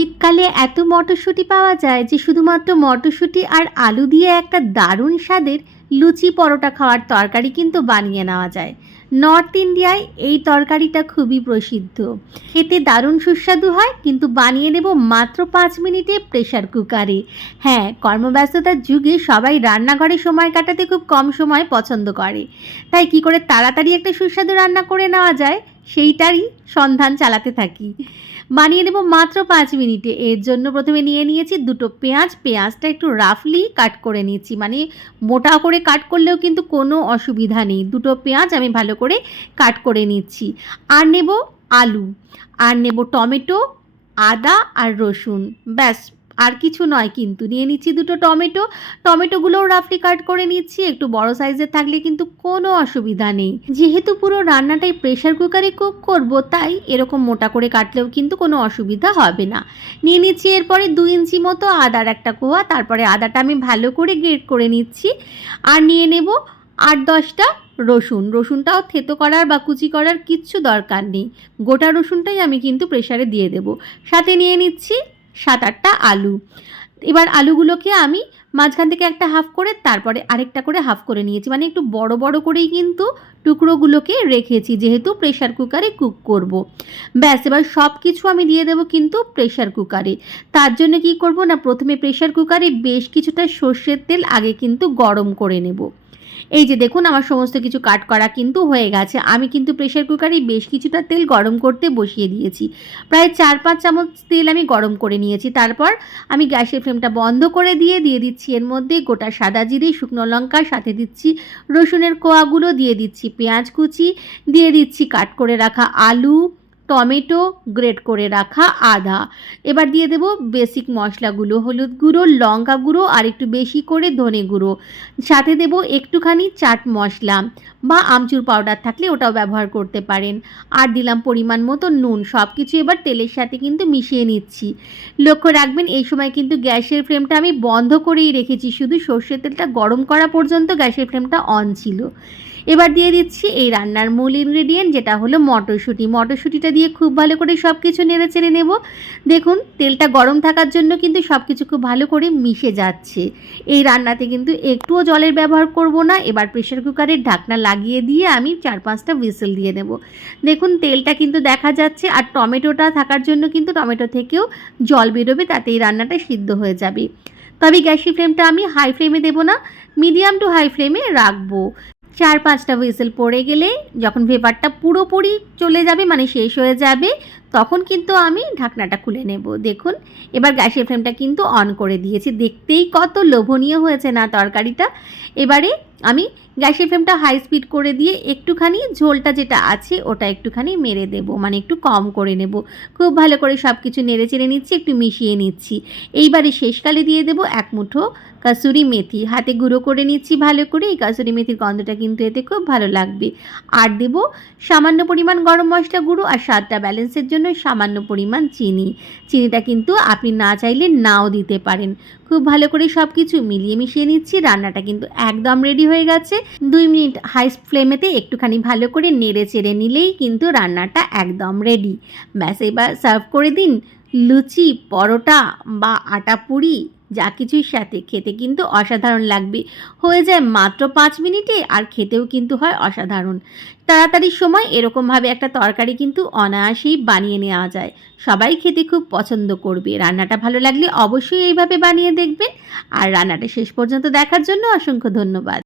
শীতকালে এত মটরশুঁটি পাওয়া যায় যে শুধুমাত্র মটরশুঁটি আর আলু দিয়ে একটা দারুণ স্বাদের লুচি পরোটা খাওয়ার তরকারি কিন্তু বানিয়ে নেওয়া যায়। নর্থ ইন্ডিয়ায় এই তরকারিটা খুবই প্রসিদ্ধ। খেতে দারুণ সুস্বাদু হয়, কিন্তু বানিয়ে নেব মাত্র পাঁচ মিনিটে প্রেশার কুকারে। হ্যাঁ কর্মব্যস্ততার যুগে সবাই রান্নাঘরে সময় কাটাতে খুব কম সময় পছন্দ করে। তাই কি করে তাড়াতাড়ি একটা সুস্বাদু রান্না করে নেওয়া যায়? সেইটারই সন্ধান চালাতে থাকি। বানিয়ে নেব মাত্র পাঁচ মিনিটে। এর জন্য প্রথমে নিয়ে নিয়েছি দুটো পেঁয়াজ। পেঁয়াজটা একটু রাফলি কাট করে নিয়েছি। মানে মোটা করে কাট করলেও কিন্তু কোনো অসুবিধা নেই। দুটো পেঁয়াজ আমি ভালো করে কাট করে নিচ্ছি। আর নেব আলু। আর নেব টমেটো, আদা আর রসুন। ব্যাস। আর কিছু নয় কিন্তু নিয়ে নিচ্ছি দুটো টমেটো। টমেটোগুলোও রাফলি কাট করে নিচ্ছি, একটু বড় সাইজের থাকলে কিন্তু কোনো অসুবিধা নেই। যেহেতু পুরো রান্নাটাই প্রেশার কুকারে কুক করব, তাই এরকম মোটা করে কাটলেও কিন্তু কোনো অসুবিধা হবে না। নিয়ে নিচ্ছি এরপরে দু ইঞ্চি মতো আদার একটা কোয়া, তারপরে আদাটা আমি ভালো করে গ্রেট করে নিচ্ছি। আর নিয়ে নেব আট দশটা রসুন। রসুনটাও থেতো করার বা কুচি করার কিচ্ছু দরকার নেই। গোটা রসুনটাই আমি কিন্তু প্রেশারে দিয়ে দেব। সাথে নিয়ে নিচ্ছি সাত আটটা আলু। এবার আলুগুলোকে আমি মাঝখান থেকে একটা হাফ করে, তারপরে আরেকটা করে হাফ করে নিয়েছি। মানে একটু বড় বড় করেই কিন্তু টুকরোগুলোকে রেখেছি, যেহেতু প্রেশার কুকারে কুক করব। ব্যাস, এবার সব কিছু আমি দিয়ে দেবো কিন্তু প্রেশার কুকারে তার জন্য কি করব না, প্রথমে প্রেশার কুকারে বেশ কিছুটা সর্ষের তেল, আগে কিন্তু গরম করে নেব। এই যে দেখুন, আমার সমস্ত কিছু কাট করা কিন্তু হয়ে গেছে। আমি কিন্তু প্রেশার কুকারে বেশ কিছুটা তেল গরম করতে বসিয়ে দিয়েছি। প্রায় চার পাঁচ চামচ তেল আমি গরম করে নিয়েছি। তারপর আমি গ্যাসের ফ্লেমটা বন্ধ করে দিয়ে দিয়ে দিচ্ছি। এর মধ্যে গোটা সাদা জিরে, শুকনো লঙ্কা, সাথে দিচ্ছি রসুনের কোয়াগুলো, দিয়ে দিচ্ছি পেঁয়াজ কুচি, দিয়ে দিচ্ছি কাট করে রাখা আলু টমেটো গ্রেট করে রাখা আদা। এবার দিয়ে দেব বেসিক মশলাগুলো, হলুদ গুঁড়ো, লঙ্কা গুঁড়ো আর একটু বেশি করে ধনে গুঁড়ো। সাথে দেব একটুখানি চাট মশলা বা আমচুর পাউডার থাকলে ওটাও ব্যবহার করতে পারেন। আর দিলাম পরিমাণ মতো নুন সব কিছু এবার তেলের সাথে কিন্তু মিশিয়ে নিচ্ছি। লক্ষ্য রাখবেন, এই সময় কিন্তু গ্যাসের ফ্লেমটা আমি বন্ধ করেই রেখেছি, শুধু সর্ষের তেলটা গরম করা পর্যন্ত গ্যাসের ফ্লেমটা অন ছিল। এবার দিয়ে দিচ্ছি এই রান্নার মূল ইনগ্রেডিয়েন্ট যেটা হলো মটরশুঁটি। মটরশুঁটিটা দিয়ে খুব ভালো করে সব কিছু নেড়ে চেড়ে নেব। দেখুন, তেলটা গরম থাকার জন্য কিন্তু সব কিছু খুব ভালো করে মিশে যাচ্ছে। এই রান্নাতে কিন্তু একটুও জলের ব্যবহার করব না। এবার প্রেশার কুকারের ঢাকনা লাগিয়ে দিয়ে আমি চার পাঁচটা হুইসেল দিয়ে নেব। দেখুন, তেলটা কিন্তু দেখা যাচ্ছে আর টমেটোটা থাকার জন্য কিন্তু টমেটো থেকেও জল বেরোবে, তাতে এই রান্নাটা সিদ্ধ হয়ে যাবে। তবে গ্যাসের ফ্লেমটা আমি হাই ফ্লেমে দেবো না মিডিয়াম টু হাই ফ্লেমে রাখব। চার পাঁচটা হুইসেল পড়ে গেলে যখন ভেপারটা পুরোপুরি চলে যাবে মানে শেষ হয়ে যাবে তখন কিন্তু আমি ঢাকনাটা খুলে নেব। দেখুন, এবার গ্যাসের ফ্লেমটা কিন্তু অন করে দিয়েছি। দেখতেই কত লোভনীয় হয়েছে না তরকারিটা। এবারে আমি গ্যাসের ফ্লেমটা হাই স্পিড করে দিয়ে একটুখানি ঝোলটা যেটা আছে, ওটা একটুখানি মেরে দেব। মানে একটু কম করে নেব। খুব ভালো করে সব কিছু নেড়ে চেড়ে নিচ্ছি, একটু মিশিয়ে নিচ্ছি। এইবারে শেষকালে দিয়ে দেব এক মুঠো কাসুরি মেথি। হাতে গুঁড়ো করে নিচ্ছি ভালো করে। এই কাসুরি মেথির গন্ধটা কিন্তু এতে খুব ভালো লাগবে। আর দেব সামান্য পরিমাণ গরম মশলা গুঁড়ো আর স্বাদটা ব্যালেন্সের জন্য সামান্য পরিমাণ চিনি। চিনিটা কিন্তু আপনি না চাইলে নাও দিতে পারেন। খুব ভালো করে সব কিছু মিলিয়ে মিশিয়ে নিচ্ছি, রান্নাটা কিন্তু একদম রেডি হয়ে গেছে। দুই মিনিট হাই ফ্লেমেতে একটুখানি ভালো করে নেড়ে চেড়ে নিলেই কিন্তু রান্নাটা একদম রেডি ব্যাস, এবার সার্ভ করে দিন। লুচি, পরোটা বা আটা পুরি যা কিছুই সাথে, খেতে কিন্তু অসাধারণ লাগবে। হয়ে যায় মাত্র পাঁচ মিনিটে আর খেতেও কিন্তু হয় অসাধারণ। তাড়াতাড়ি সময় এরকমভাবে একটা তরকারি কিন্তু অনায়াসেই বানিয়ে নেওয়া যায়। সবাই খেতে খুব পছন্দ করবে। রান্নাটা ভালো লাগলে অবশ্যই এইভাবে বানিয়ে দেখবেন। আর রান্নাটা শেষ পর্যন্ত দেখার জন্য অসংখ্য ধন্যবাদ।